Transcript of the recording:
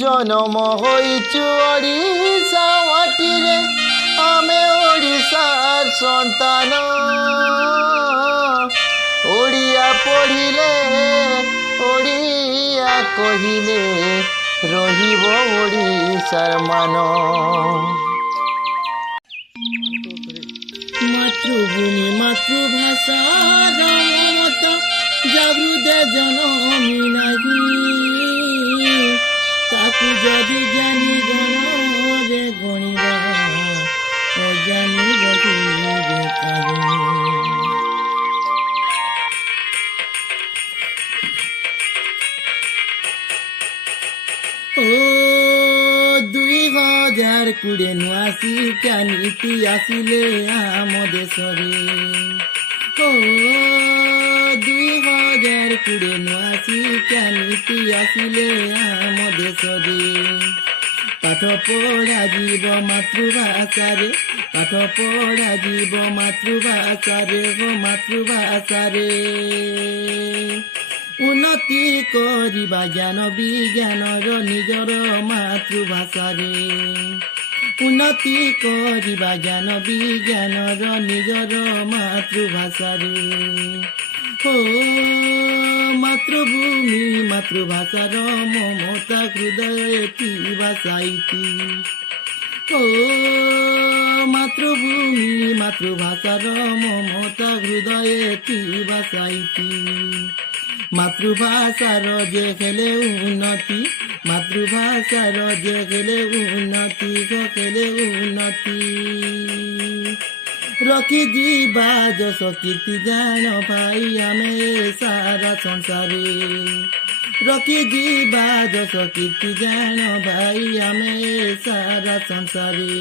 জনম হইছু ওড়িশা মাটিরে আমি ওড়িশার সন্তান ওড়িয়া পড়িলে ওড়িয়া কহিলে রহিব ওড়িশার মান মাতৃভূমি মাতৃভাষার মমতা জাগৃতে জনমী নাহি তাকু যদি জ্ঞানী গণরে গণিবা অজ্ঞানী রহিবে কাহি। ও 2020 ନୂଆ ଶିକ୍ଷା ନୀତି ଆସିଲେ ଆମ ଦେଶରେ। ଓ 2020 ନୂଆ ଶିକ୍ଷା ନୀତି ଆସିଲେ ଆମ ଦେଶରେ। ପାଠ ପଢ଼ାଯିବ ମାତୃଭାଷାରେ, ପାଠ ପଢ଼ାଯିବ ମାତୃଭାଷାରେ ହୋ ମାତୃଭାଷାରେ। ଉନ୍ନତି କରିବା ଜ୍ଞାନ ବିଜ୍ଞାନର ନିଜର ମାତୃଭାଷାରେ। ଉନ୍ନତି କରିବା ଜ୍ଞାନ ବିଜ୍ଞାନର ନିଜର ମାତୃଭାଷାରେ। ଓ ମାତୃଭୂମି ମାତୃଭାଷାର ମମତା ହୃଦୟରେ ଥିବା ସାଇତି। ଓ ମାତୃଭୂମି ମାତୃଭାଷାର ମମତା ହୃଦୟରେ ଥିବା ସାଇତି। ମାତୃଭାଷାର ଯେ ହେଲେ ଉନ୍ନତି, ମାତୃଭାଷାର ଯେ ହେଲେ ଉନ୍ନତି ହେଲେ ଉନ୍ନତି। ରଖିଯିବା ଯଶ କୀର୍ତ୍ତି ଜାଣ ଭାଇ ଆମେ ସାରା ସଂସାରେ। ରଖିଯିବା ଯଶ କୀର୍ତ୍ତି ଜାଣ ଭାଇ ଆମେ ସାରା ସଂସାରେ।